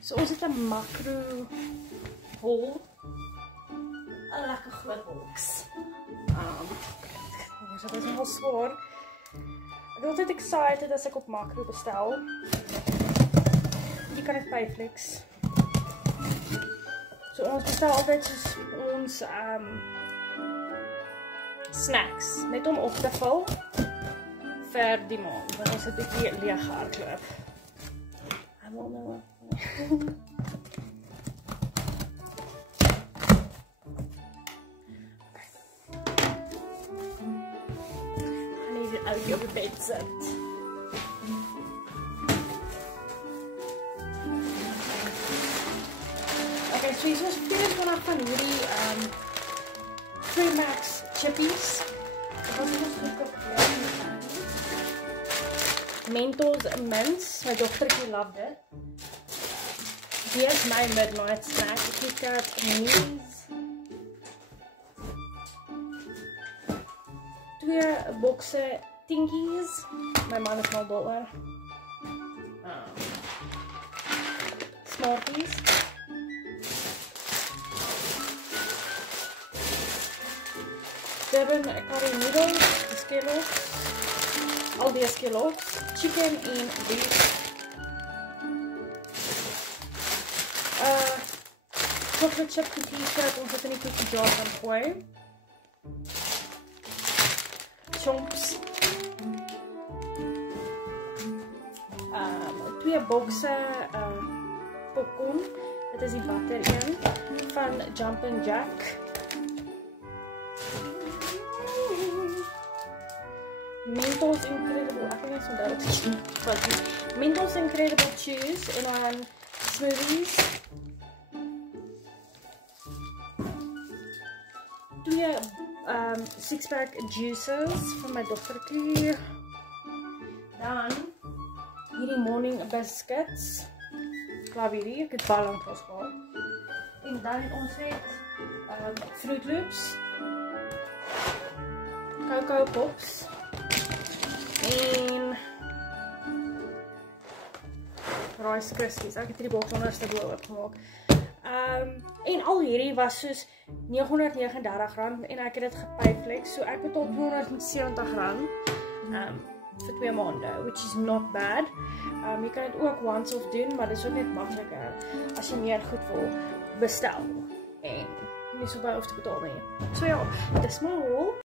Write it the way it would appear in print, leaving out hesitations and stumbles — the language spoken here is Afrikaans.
So ons het 'n makro bol. 'n lekker groot boks. Dit is nogal zwaar. Ik ben altijd excited als ik op macro bestel. Die kan ik Payflix. So ons bestel altijd dus ons snacks. Net om op te vul vir die maand. Want ons het 'n bietjie leeg gehardloop. I don't know. Uit op die bed sit. Okay, so hier is 24 van hierdie Max chippies. Dit was ons gekoop Mentos mints. My dogtertjie loved it. Hier is my midnight snack. Ek het Mees. 2 bokse Tinkies. My man is mal dol oor. Smarties. Devon curry noodles, Kellogg's. Al die Kellogg's. Chicken en beef. Chocolate chip cookies wat ons het in die cookie jar gaan gooi. Chomps. 2 bokse popcorn. Dit is die butter een van Jumpin' Jack. Mentos Incredible, ek weet nie so duidelik Mentos Incredible Chews en dan smoothies. 2 6-pack juices van my dogtertjie. Dan hierdie morning biscuits. Klaar hierdie, ek het baie lank vasgehad. En dan het ons Fruit Loops. Cocoa Pops. En Rice Krispies. Ek het hierdie boks onderste bo oopgemaak. En al hierdie was soos R939 en ek het dit gepayflex. So ek betaal R270 vir 2 maande, which is not bad. Jy kan dit ook once off doen, maar dit is ook net makliker as jy meer goed wil bestel en nie so baie hoef te betaal nie. So ja, dis my haul.